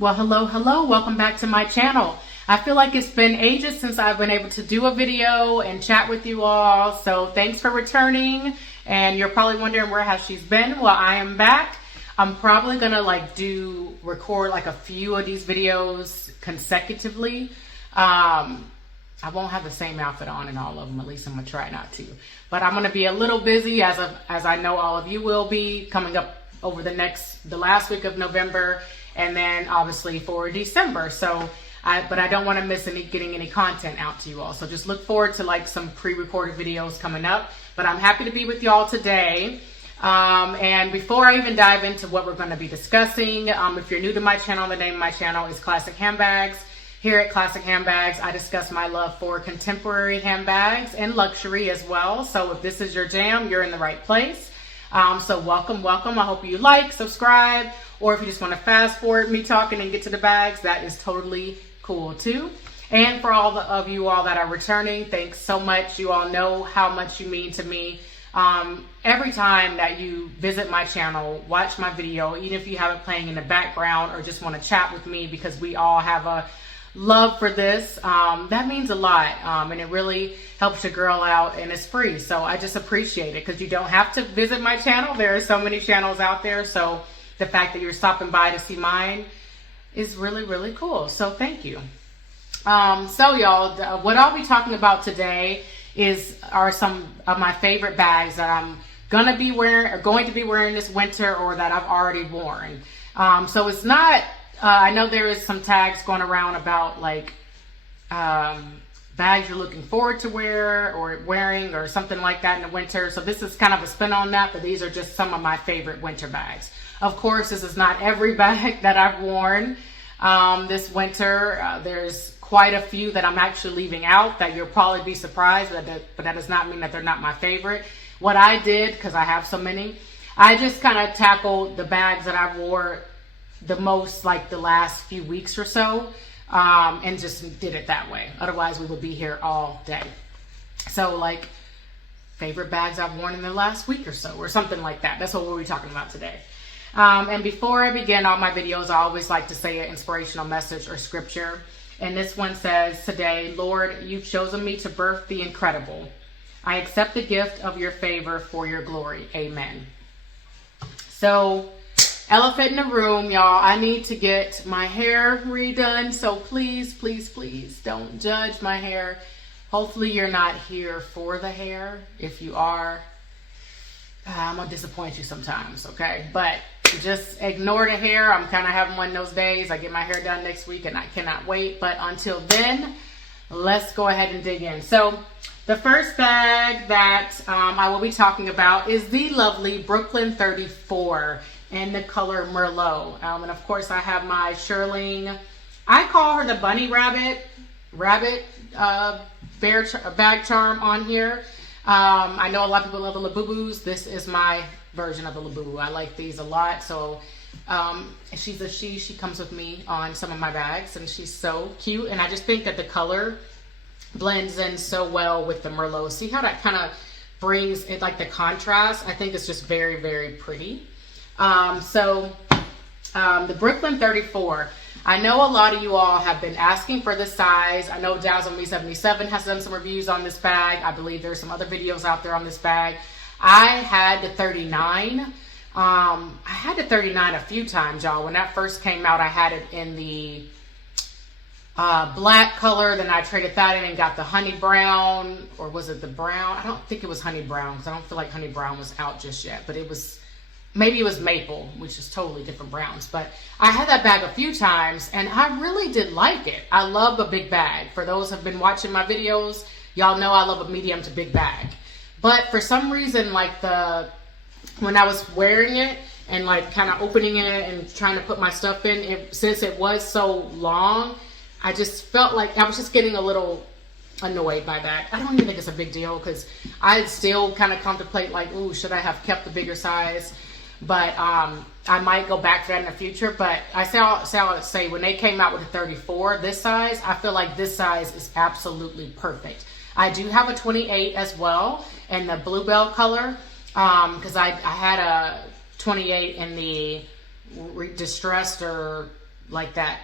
Well, hello, welcome back to my channel. I feel like it's been ages since I've been able to do a video and chat with you all, so thanks for returning. And you're probably wondering where has she's been. Well, I am back. I'm probably gonna record like a few of these videos consecutively. I won't have the same outfit on in all of them, at least I'm gonna try not to. But I'm gonna be a little busy as I know all of you will be, coming up over the last week of November, and then obviously for December. But I don't want to miss getting any content out to you all. So just look forward to like some pre-recorded videos coming up. But I'm happy to be with y'all today. And before I even dive into what we're going to be discussing, if you're new to my channel, the name of my channel is Classic Handbags. Here at Classic Handbags, I discuss my love for contemporary handbags and luxury as well. So if this is your jam, you're in the right place. So welcome. I hope you like, subscribe, or if you just want to fast forward me talking and get to the bags, that is totally cool too. And for all of you all that are returning, thanks so much. You all know how much you mean to me. Every time that you visit my channel, watch my video, even if you have it playing in the background or just want to chat with me because we all have a love for this, that means a lot, and it really helps your girl out, and it's free. So I just appreciate it because you don't have to visit my channel. There are so many channels out there, so the fact that you're stopping by to see mine is really, really cool. So thank you. So y'all, what I'll be talking about today are some of my favorite bags that I'm going to be wearing this winter, or that I've already worn. So it's not, I know there is some tags going around about like bags you're looking forward to wearing or something like that in the winter. So this is kind of a spin on that, but these are just some of my favorite winter bags. Of course, this is not every bag that I've worn this winter. There's quite a few that I'm actually leaving out that you'll probably be surprised, but that does not mean that they're not my favorite. What I did, because I have so many, I just kind of tackled the bags that I wore the most like the last few weeks or so, and just did it that way. Otherwise, we would be here all day. So like favorite bags I've worn in the last week or so, or something like that. That's what we'll be talking about today. And before I begin all my videos, I always like to say an inspirational message or scripture. And this one says, today, Lord, you've chosen me to birth the incredible. I accept the gift of your favor for your glory. Amen. So, elephant in the room, y'all. I need to get my hair redone. So please, please, please don't judge my hair. Hopefully you're not here for the hair. If you are, I'm going to disappoint you sometimes, okay? But just ignore the hair. I'm kind of having one of those days. I get my hair done next week and I cannot wait. But until then, let's go ahead and dig in. So the first bag that I will be talking about is the lovely Brooklyn 34 in the color Merlot. And of course I have my Shirling, I call her the bunny rabbit bag charm on here. I know a lot of people love the Labubus. This is my version of the Labubu. I like these a lot. So she's a she comes with me on some of my bags, and she's so cute. And I just think that the color blends in so well with the Merlot. See how that kind of brings it, like the contrast? I think it's just very, very pretty. The Brooklyn 34. I know a lot of you all have been asking for this size. I know Dazzle Me 77 has done some reviews on this bag. I believe there's some other videos out there on this bag. I had the 39. I had the 39 a few times, y'all. When that first came out, I had it in the black color. Then I traded that in and got the honey brown, or was it the brown? I don't think it was honey brown, because I don't feel like honey brown was out just yet, but maybe it was maple, which is totally different browns. But I had that bag a few times, and I really did like it. I love a big bag. For those who have been watching my videos, y'all know I love a medium to big bag. But for some reason, like when I was wearing it and like kind of opening it and trying to put my stuff in, since it was so long, I just felt like I was just getting a little annoyed by that. I don't even think it's a big deal, because I still kind of contemplate like, ooh, should I have kept the bigger size? But I might go back to that in the future. But I say when they came out with a 34, this size, I feel like this size is absolutely perfect. I do have a 28 as well in the bluebell color, because I had a 28 in the distressed or like that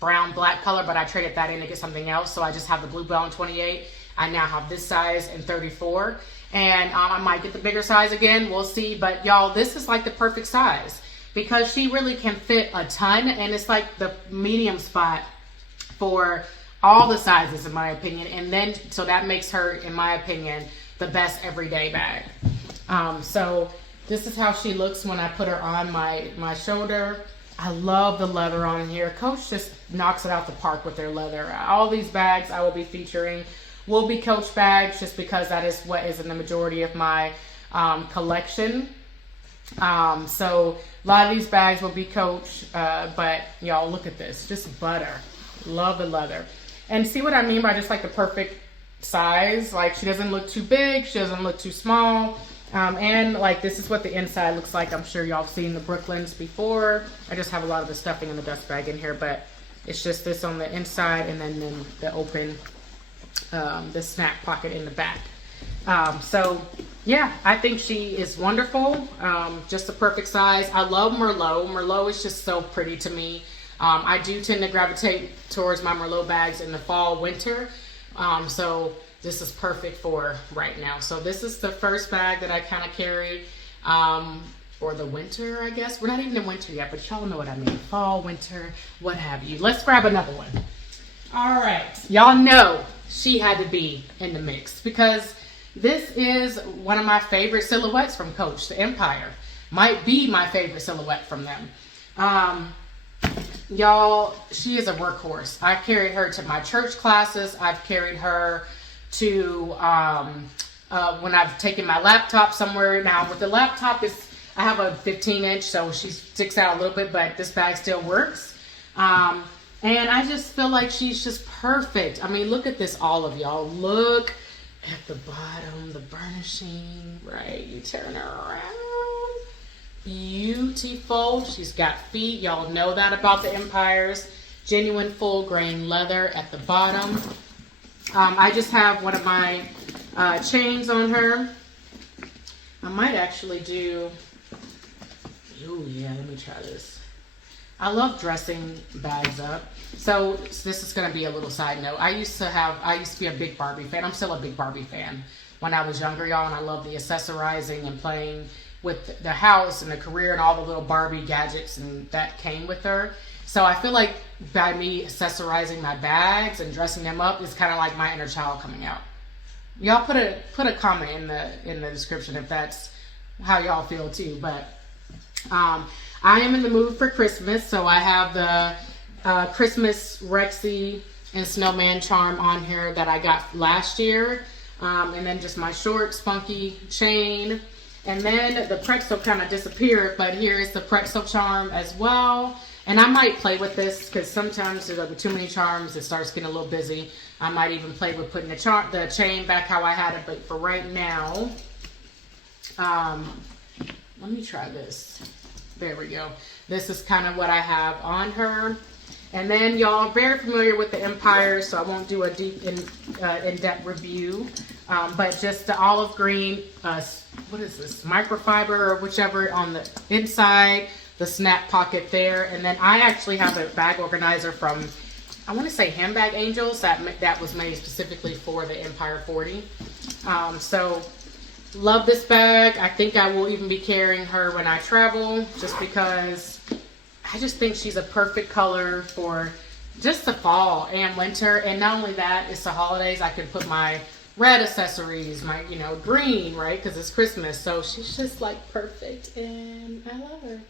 brown black color, but I traded that in to get something else. So I just have the blue bell in 28. I now have this size in 34, and I might get the bigger size again. We'll see. But y'all, this is like the perfect size because she really can fit a ton, and it's like the medium spot for all the sizes in my opinion. And then so that makes her, in my opinion, the best everyday bag. So this is how she looks when I put her on my shoulder. I love the leather on here. Coach just knocks it out the park with their leather. All these bags I will be featuring will be Coach bags, just because that is what is in the majority of my collection. So a lot of these bags will be Coach, but y'all look at this, just butter. Love the leather. And see what I mean by just like the perfect size. Like she doesn't look too big, she doesn't look too small. And like this is what the inside looks like. I'm sure y'all have seen the Brooklyns before. I just have a lot of the stuffing in the dust bag in here, but it's just this on the inside, and then the open, the snap pocket in the back. So yeah, I think she is wonderful. Just the perfect size. I love Merlot. Merlot is just so pretty to me. I do tend to gravitate towards my Merlot bags in the fall, winter. So this is perfect for right now. So this is the first bag that I kind of carry for the winter, I guess. We're not even in winter yet, but y'all know what I mean. Fall, winter, what have you. Let's grab another one. All right. Y'all know she had to be in the mix because this is one of my favorite silhouettes from Coach, the Empire. Might be my favorite silhouette from them. Y'all, she is a workhorse. I carried her to my church classes. I've carried her to when I've taken my laptop somewhere. Now with the laptop, I have a 15-inch, so she sticks out a little bit, but this bag still works. And I just feel like she's just perfect. I mean, look at this, all of y'all. Look at the bottom, the burnishing, right? You turn her around. Beautiful. She's got feet. Y'all know that about the Empires. Genuine full grain leather at the bottom. I just have one of my chains on her. I might actually do, oh yeah, let me try this. I love dressing bags up. So this is going to be a little side note. I used to be a big Barbie fan. I'm still a big Barbie fan when I was younger, y'all, and I love the accessorizing and playing with the house and the career and all the little Barbie gadgets and that came with her. So I feel like by me accessorizing my bags and dressing them up is kind of like my inner child coming out. Y'all put a comment in the description if that's how y'all feel too. But I am in the mood for Christmas, so I have the Christmas Rexy and Snowman charm on here that I got last year, and then just my short spunky chain. And then the pretzel kind of disappeared, but here is the pretzel charm as well. And I might play with this because sometimes there's too many charms, it starts getting a little busy. I might even play with putting the chain back how I had it, but for right now, let me try this. There we go. This is kind of what I have on her. And then y'all very familiar with the Empire, so I won't do a deep in-depth review. But just the olive green, what is this, microfiber or whichever on the inside, the snap pocket there. And then I actually have a bag organizer from, I want to say Handbag Angels, that was made specifically for the Empire 40. So love this bag. I think I will even be carrying her when I travel, just because I just think she's a perfect color for just the fall and winter. And not only that, it's the holidays. I could put my red accessories, my, green, right? Because it's Christmas. So she's just like perfect and I love her.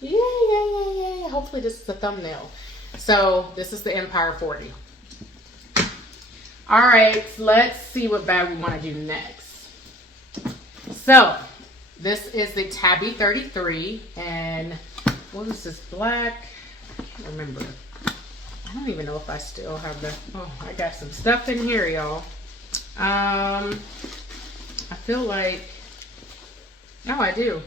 Yay. Hopefully this is a thumbnail. So this is the Empire 40. All right, let's see what bag we want to do next. So this is the Tabby 33 and what is this, black? I can't remember. I don't even know if I still have I got some stuff in here, y'all. I feel like, no, I do.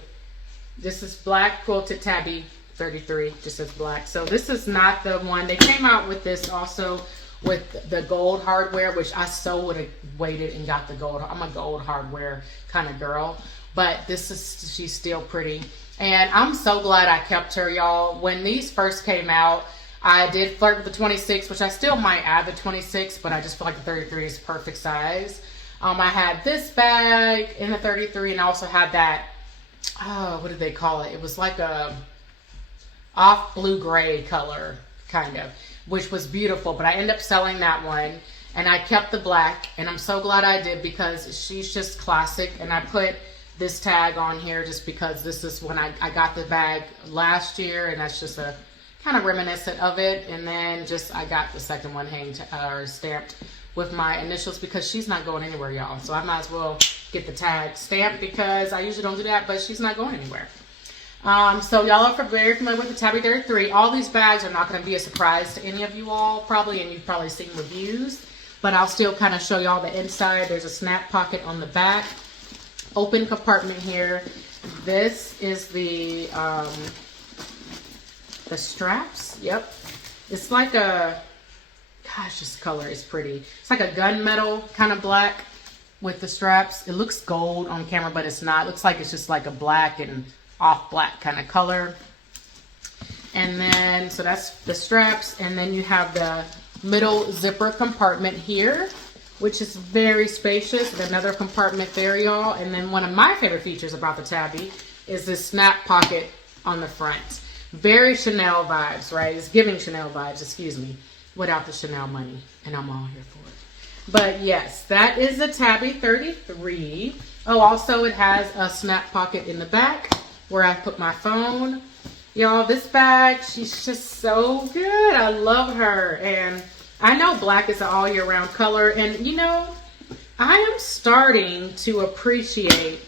This is black quilted Tabby 33, just as black. So this is not the one. They came out with this also with the gold hardware, which I so would have waited and got the gold. I'm a gold hardware kind of girl, but she's still pretty. And I'm so glad I kept her, y'all. When these first came out, I did flirt with the 26, which I still might add the 26, but I just feel like the 33 is perfect size. I had this bag in the 33, and I also had that, oh, what did they call it? It was like a off blue-gray color, kind of, which was beautiful, but I ended up selling that one, and I kept the black, and I'm so glad I did because she's just classic, and I put this tag on here just because this is when I got the bag last year, and that's just a kind of reminiscent of it. And then just I got the second one hanged or stamped with my initials because she's not going anywhere, y'all. So I might as well get the tag stamped because I usually don't do that, but she's not going anywhere. So y'all are very familiar with the Tabby 33. All these bags are not going to be a surprise to any of you all probably, and you've probably seen reviews, but I'll still kind of show y'all the inside. There's a snap pocket on the back, open compartment here. This is the straps. Yep, it's like a, gosh, this color is pretty. It's like a gunmetal kind of black with the straps. It looks gold on camera, but it's not. It looks like it's just like a black and off black kind of color. And then, so that's the straps. And then you have the middle zipper compartment here, which is very spacious. Another compartment there, y'all. And then one of my favorite features about the Tabby is this snap pocket on the front. Very Chanel vibes, right? It's giving Chanel vibes, excuse me, without the Chanel money. And I'm all here for it. But yes, that is the Tabby 33. Oh, also it has a snap pocket in the back where I put my phone. Y'all, this bag, she's just so good. I love her. And I know black is an all year round color. And you know, I am starting to appreciate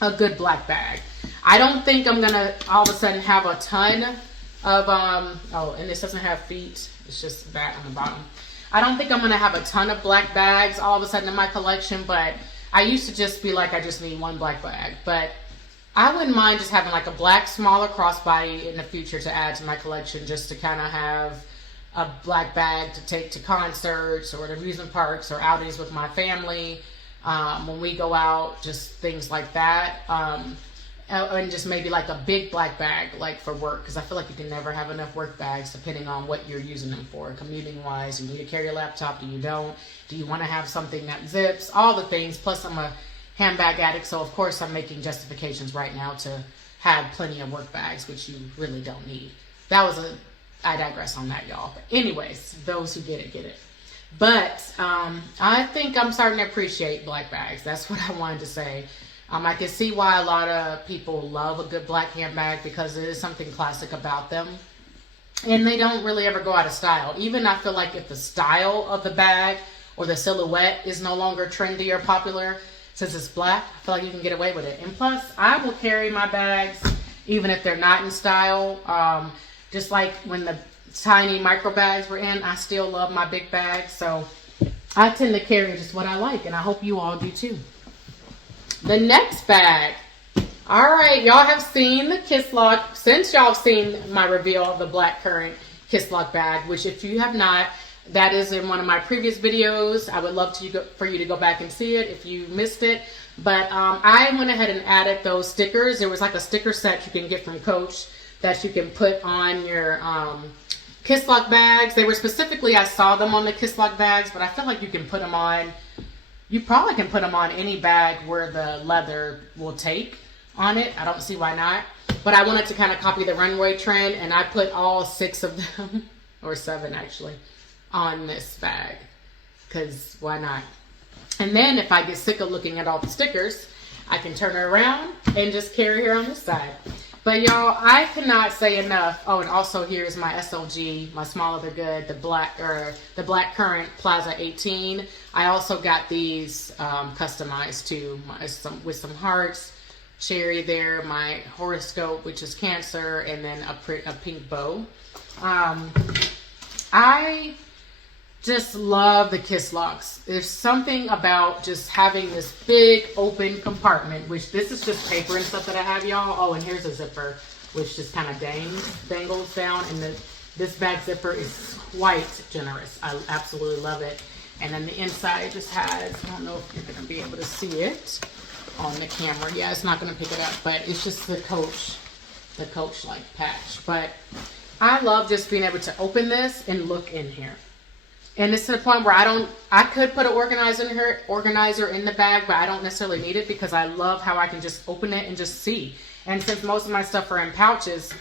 a good black bag. I don't think I'm gonna all of a sudden have a ton of, oh, and this doesn't have feet. It's just that on the bottom. I don't think I'm gonna have a ton of black bags all of a sudden in my collection, but I used to just be like, I just need one black bag. But I wouldn't mind just having like a black smaller crossbody in the future to add to my collection, just to kind of have a black bag to take to concerts or amusement parks or outings with my family. When we go out, just things like that. And just maybe like a big black bag, like for work, because I feel like you can never have enough work bags depending on what you're using them for. Commuting wise, you need to carry a laptop, do you don't? Do you want to have something that zips? All the things. Plus I'm a handbag addict, so of course I'm making justifications right now to have plenty of work bags, which you really don't need. I digress on that, y'all. But anyways, those who get it, get it. But I think I'm starting to appreciate black bags. That's what I wanted to say. I can see why a lot of people love a good black handbag because it is something classic about them. And they don't really ever go out of style. Even I feel like if the style of the bag or the silhouette is no longer trendy or popular, since it's black, I feel like you can get away with it. And plus, I will carry my bags even if they're not in style. Just like when the tiny micro bags were in, I still love my big bags. So I tend to carry just what I like, and I hope you all do too. The next bag. All right, y'all have seen the Kiss Lock. Since y'all have seen my reveal of the Black Currant Kiss Lock bag, which if you have not, that is in one of my previous videos. I would love for you to go back and see it if you missed it. But I went ahead and added those stickers. There was like a sticker set you can get from Coach that you can put on your Kiss Lock bags. They were specifically, I saw them on the Kiss Lock bags, but I feel like you can put them on, you probably can put them on any bag where the leather will take on it. I don't see why not. But I wanted to kind of copy the runway trend, and I put all 6 of them, or 7 actually, on this bag, because why not? And then if I get sick of looking at all the stickers, I can turn her around and just carry her on this side. But y'all, I cannot say enough. Oh, and also here's my SLG, my Small Leather Good, the Black Currant Plaza 18. I also got these customized too, with some hearts, cherry there, my horoscope, which is Cancer, and then a pink bow. I just love the Kiss Locks. There's something about just having this big open compartment, which this is just paper and stuff that I have, y'all. Oh, and here's a zipper, which just kind of dangles down. And this bag zipper is quite generous. I absolutely love it. And then the inside just has, I don't know if you're going to be able to see it. on the camera. Yeah, it's not going to pick it up, but it's just the Coach like patch. But I love just being able to open this and look in here. And it's to the point where I could put an organizer in the bag, but I don't necessarily need it because I love how I can just open it and just see. And since most of my stuff are in pouches,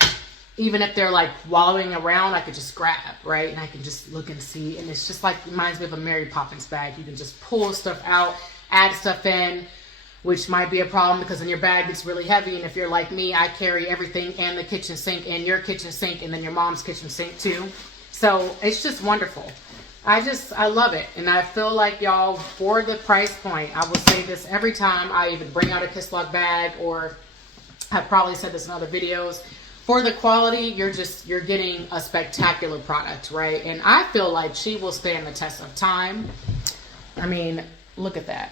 even if they're like wallowing around, I could just grab, right? And I can just look and see. And it's just like, reminds me of a Mary Poppins bag. You can just pull stuff out, add stuff in, which might be a problem because then your bag gets really heavy. And if you're like me, I carry everything and the kitchen sink and your kitchen sink and then your mom's kitchen sink too. So it's just wonderful. I love it. And I feel like, y'all, for the price point, I will say this every time I even bring out a Kiss Lock bag, or I've probably said this in other videos. For the quality, you're getting a spectacular product, right? And I feel like she will stand the test of time. I mean, look at that.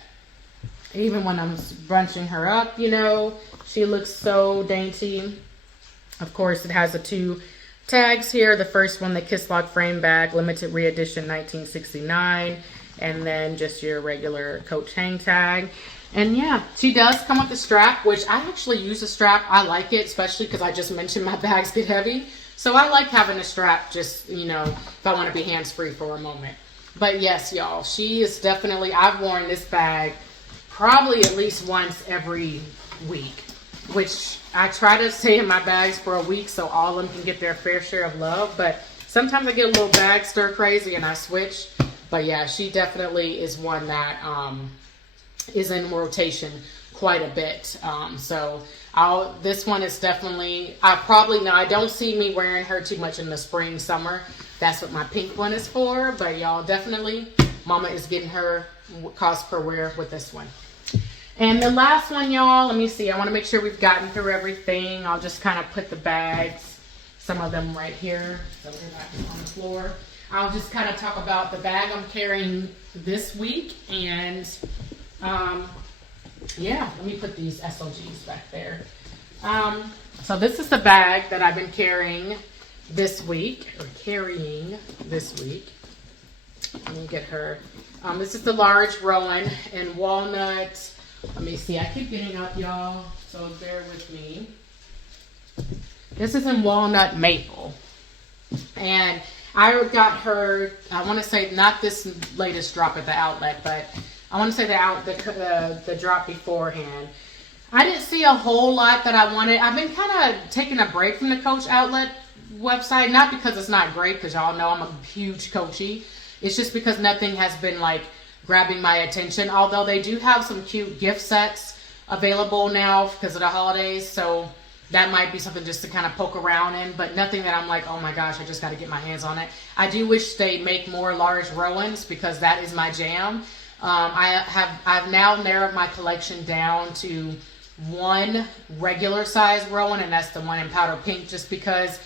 Even when I'm bunching her up, you know, she looks so dainty. Of course, it has the 2 tags here. The first one, the Kiss Lock frame bag, limited reedition 1969. And then just your regular Coach hang tag. And yeah, she does come with a strap, which I actually use a strap. I like it, especially because I just mentioned my bags get heavy. So I like having a strap just, you know, if I want to be hands-free for a moment. But yes, y'all, she is definitely, I've worn this bag probably at least once every week, which I try to stay in my bags for a week so all of them can get their fair share of love. But sometimes I get a little bag stir crazy and I switch. But yeah, she definitely is one that is in rotation quite a bit. So this one is definitely, I don't see me wearing her too much in the spring, summer. That's what my pink one is for. But y'all, definitely Mama is getting her cost per wear with this one. And the last one, y'all, let me see. I want to make sure we've gotten through everything. I'll just kind of put the bags, some of them right here. So they're not on the floor. I'll just kind of talk about the bag I'm carrying this week. And yeah, let me put these SOGs back there. So this is the bag that I've been carrying this week. Let me get her. This is the large Rowan in walnut. Let me see. I keep getting up, y'all, so bear with me. This is in walnut maple. And I got her, I want to say not this latest drop at the outlet, but I want to say the drop beforehand. I didn't see a whole lot that I wanted. I've been kind of taking a break from the Coach outlet website, not because it's not great, because y'all know I'm a huge Coachy. It's just because nothing has been like grabbing my attention, although they do have some cute gift sets available now because of the holidays. So that might be something just to kind of poke around in, but nothing that I'm like, oh my gosh, I just got to get my hands on it. I do wish they make more large Rowans because that is my jam. I've now narrowed my collection down to one regular size Rowan, and that's the one in powder pink, just because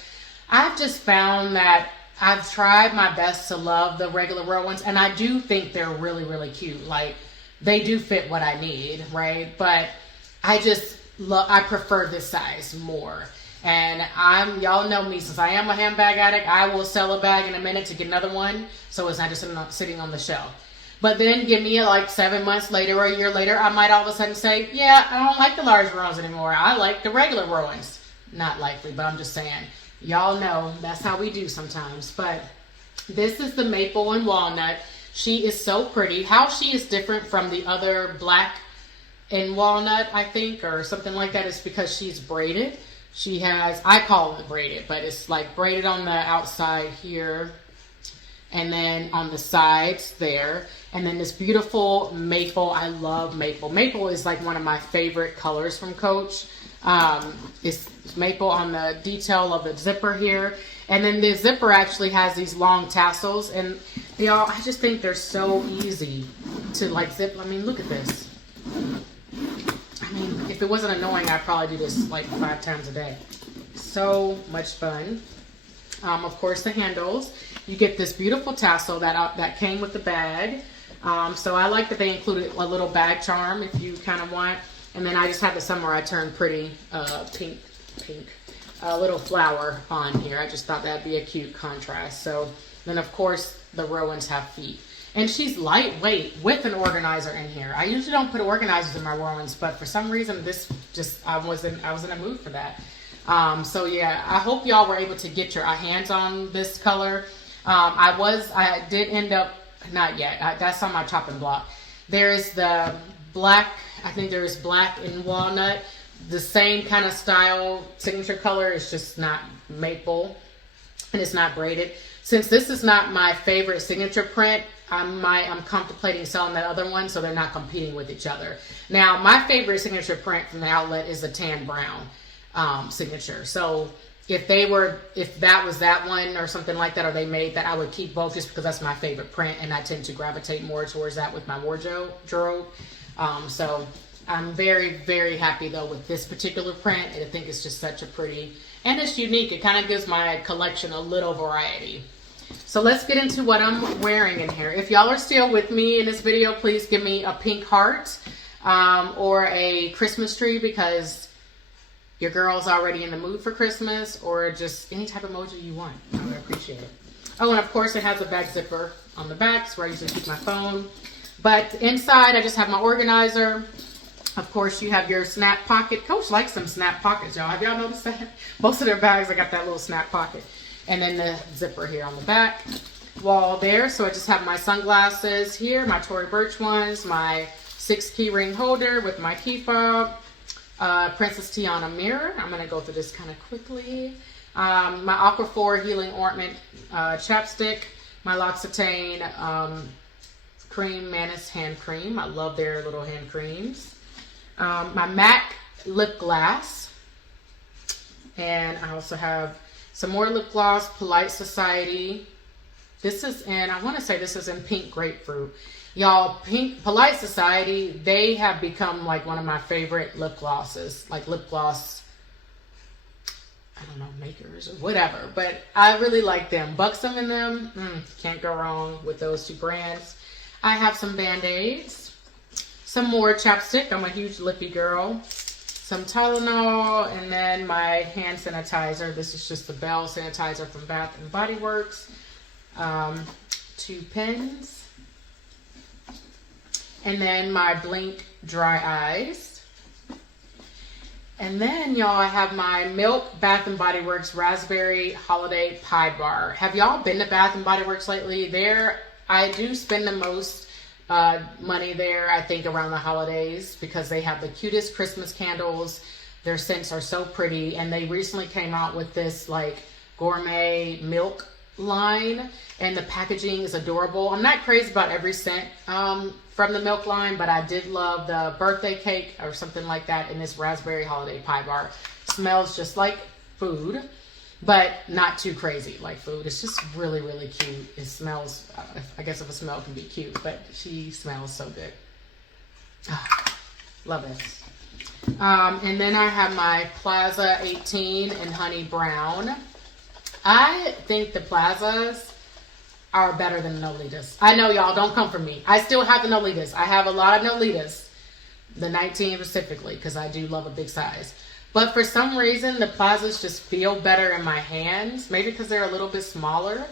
I've just found that I've tried my best to love the regular Rowans, and I do think they're really, really cute. Like, they do fit what I need, right? But I prefer this size more. And y'all know me, since I am a handbag addict, I will sell a bag in a minute to get another one, so it's not just sitting on the shelf. But then give me like 7 months later or a year later, I might all of a sudden say, yeah, I don't like the large Rowans anymore. I like the regular Rowans. Not likely, but I'm just saying. Y'all know that's how we do sometimes. But this is the maple and walnut. She is so pretty. How she is different from the other black and walnut, I think, or something like that, is because she's braided. She has, I call it braided, but it's like braided on the outside here, and then on the sides there, and then this beautiful maple. I love maple. Maple is like one of my favorite colors from Coach. It's maple on the detail of the zipper here, and then the zipper actually has these long tassels, and I just think they're so easy to like zip. I mean, look at this. I mean, if it wasn't annoying, I'd probably do this like 5 times a day. So much fun. Of course, the handles. You get this beautiful tassel that came with the bag. So I like that they included a little bag charm if you kind of want. And then I just have the somewhere I turned pretty pink, little flower on here. I just thought that'd be a cute contrast. So then, of course, the Rowans have feet. And she's lightweight with an organizer in here. I usually don't put organizers in my Rowans, but for some reason this just, I was in a mood for that. So yeah, I hope y'all were able to get your hands on this color. I did end up, not yet, that's on my chopping block. There's the black, I think there's black and walnut, the same kind of style signature color. It's just not maple and it's not braided. Since this is not my favorite signature print, I'm contemplating selling that other one so they're not competing with each other. Now, my favorite signature print from the outlet is the tan brown signature. So if that was that one or something like that, or they made that, I would keep both just because that's my favorite print and I tend to gravitate more towards that with my wardrobe. So I'm very, very happy though with this particular print. I think it's just such a pretty, and it's unique. It kind of gives my collection a little variety. So let's get into what I'm wearing in here. If y'all are still with me in this video, please give me a pink heart or a Christmas tree, because your girl's already in the mood for Christmas, or just any type of emoji you want. I would appreciate it. Oh, and of course it has a back zipper on the back, so where I usually keep my phone. But inside I just have my organizer. Of course you have your snap pocket. Coach likes some snap pockets, y'all. Have y'all noticed that? Most of their bags, I got that little snap pocket. And then the zipper here on the back wall there. So I just have my sunglasses here, my Tory Burch ones, my 6 key ring holder with my key fob, Princess Tiana mirror. I'm going to go through this kind of quickly. My Aquaphor Healing Ointment chapstick, my L'Occitane Cream Manis hand cream. I love their little hand creams. My MAC lip gloss. And I also have some more lip gloss, Polite Society. This is in, I want to say this is in Pink Grapefruit. Y'all, Polite Society, they have become like one of my favorite lip glosses. Like lip gloss, I don't know, makers or whatever. But I really like them. Buxom in them, can't go wrong with those two brands. I have some Band-Aids. Some more chapstick. I'm a huge lippy girl. Some Tylenol, and then my hand sanitizer. This is just the Bell sanitizer from Bath and Body Works. 2 pens. And then my Blink Dry Eyes. And then, y'all, I have my Milk Bath and Body Works Raspberry Holiday Pie Bar. Have y'all been to Bath and Body Works lately? There, I do spend the most money there, I think, around the holidays, because they have the cutest Christmas candles. Their scents are so pretty, and they recently came out with this like gourmet milk line, and the packaging is adorable. I'm not crazy about every scent from the milk line, but I did love the birthday cake or something like that in this raspberry holiday pie bar. Smells just like food, but not too crazy like food. It's just really, really cute. It smells, I guess if a smell can be cute, but she smells so good. Love it. And then I have my Plaza 18 in Honey Brown. I think the Plazas are better than the Nolitas. I know, y'all, don't come for me. I still have the Nolitas. I have a lot of Nolitas, the 19 specifically, because I do love a big size. But for some reason, the Plazas just feel better in my hands. Maybe because they're a little bit smaller.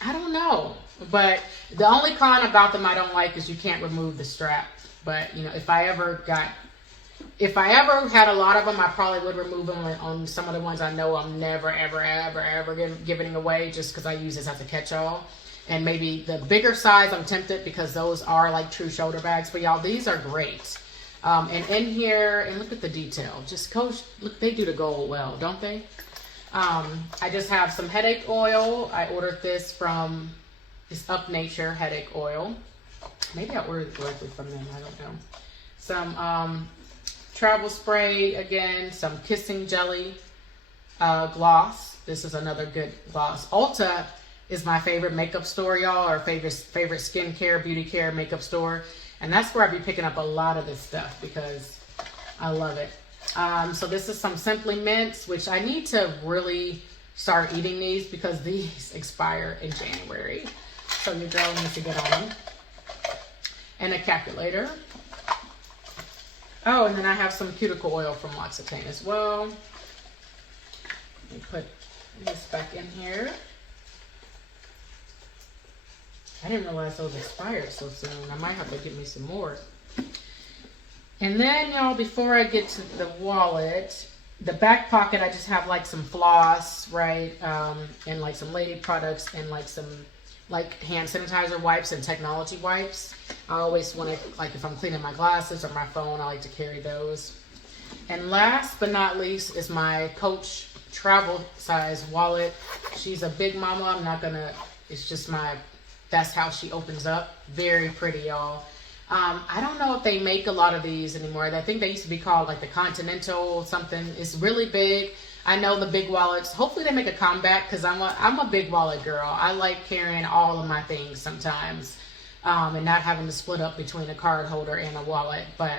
I don't know. But the only con about them I don't like is you can't remove the strap. But, you know, if I ever had a lot of them, I probably would remove them on some of the ones I know I'm never, ever, ever, ever giving away, just because I use this as a catch-all. And maybe the bigger size, I'm tempted, because those are like true shoulder bags. But y'all, these are great. And in here, and look at the detail. Just Coach, look, they do the gold well, don't they? I just have some headache oil. I ordered this from, it's Up Nature headache oil. Maybe I ordered it directly from them, I don't know. Some travel spray, again, some kissing jelly gloss. This is another good gloss. Ulta is my favorite makeup store, y'all, or favorite skincare, beauty care, makeup store. And that's where I be picking up a lot of this stuff because I love it. So this is some Simply Mints, which I need to really start eating these because these expire in January. So your girl needs to get on them. And a calculator. Oh, and then I have some cuticle oil from L'Occitane as well. Let me put this back in here. I didn't realize those expired so soon. I might have to get me some more. And then, y'all, before I get to the wallet, the back pocket, I just have like some floss, right? And like some lady products and like some like hand sanitizer wipes and technology wipes. I always want to, like if I'm cleaning my glasses or my phone, I like to carry those. And last but not least is my Coach travel size wallet. She's a big mama. I'm not gonna, it's just my, that's how she opens up. Very pretty, y'all. I don't know if they make a lot of these anymore. I think they used to be called like the Continental something. It's really big. I know the big wallets. Hopefully they make a comeback because I'm a big wallet girl. I like carrying all of my things sometimes and not having to split up between a card holder and a wallet. But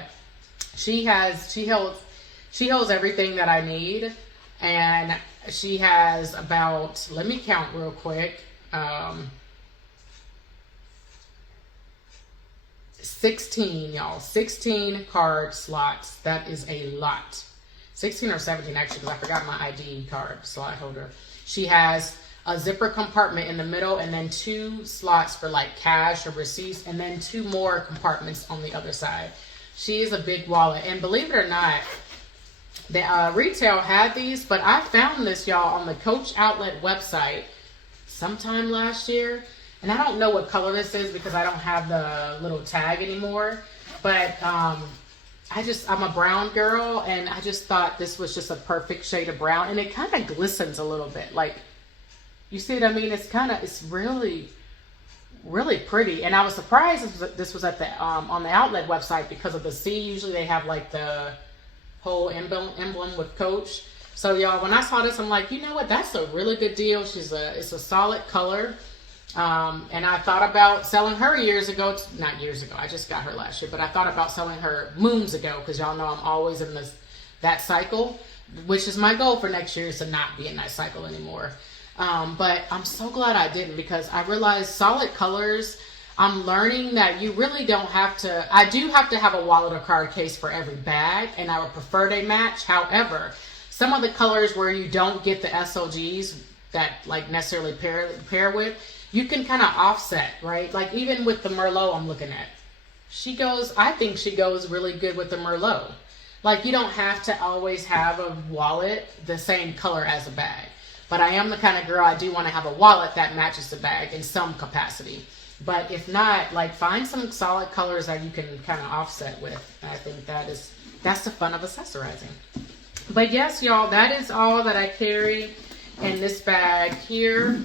she holds everything that I need, and she has about, let me count real quick. 16, y'all. 16 card slots. That is a lot. 16 or 17 actually, because I forgot my ID card slot holder. She has a zipper compartment in the middle and then 2 slots for like cash or receipts and then 2 more compartments on the other side. She is a big wallet, and believe it or not, the retail had these, but I found this, y'all, on the Coach outlet website sometime last year. And I don't know what color this is because I don't have the little tag anymore. But I'm a brown girl, and I just thought this was just a perfect shade of brown. And it kind of glistens a little bit. Like, you see what I mean? It's really, really pretty. And I was surprised this was at the on the outlet website because of the C. Usually they have like the whole emblem with Coach. So y'all, when I saw this, I'm like, you know what? That's a really good deal. It's a solid color. And I thought about selling her years ago. Not years ago, I just got her last year, but I thought about selling her moons ago because y'all know I'm always in that cycle, which is my goal for next year, is to not be in that cycle anymore. But I'm so glad I didn't, because I realized solid colors, I'm learning that you really don't have to. I do have to have a wallet or card case for every bag, and I would prefer they match. However, some of the colors where you don't get the SOGs that like necessarily pair with, you can kind of offset, right? Like even with the Merlot I'm looking at, I think she goes really good with the Merlot. Like you don't have to always have a wallet the same color as a bag. But I am the kind of girl, I do want to have a wallet that matches the bag in some capacity. But if not, like find some solid colors that you can kind of offset with. I think that's the fun of accessorizing. But yes, y'all, that is all that I carry in this bag here.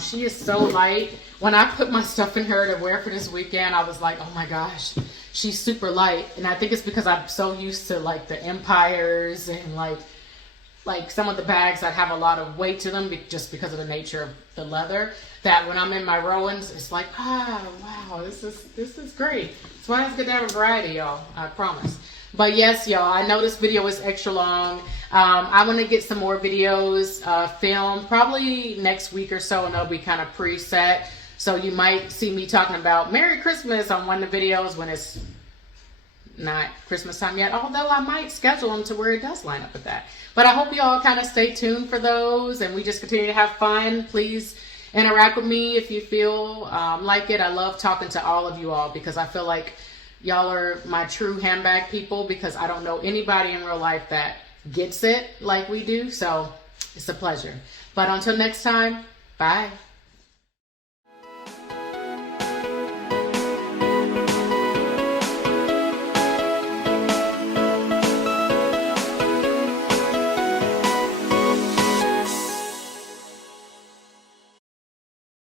She is so light. When I put my stuff in her to wear for this weekend, I was like, oh my gosh, she's super light. And I think it's because I'm so used to like the Empires and like some of the bags that have a lot of weight to them just because of the nature of the leather, that when I'm in my Rowans, it's like, wow, this is great. That's why it's good to have a variety, y'all. I promise. But yes, y'all, I know this video is extra long. I want to get some more videos filmed probably next week or so, and they'll be kind of preset. So you might see me talking about Merry Christmas on one of the videos when it's not Christmas time yet, although I might schedule them to where it does line up with that. But I hope you all kind of stay tuned for those, and we just continue to have fun. Please interact with me if you feel like it. I love talking to all of you all because I feel like y'all are my true handbag people, because I don't know anybody in real life that gets it like we do. So it's a pleasure. But until next time, bye.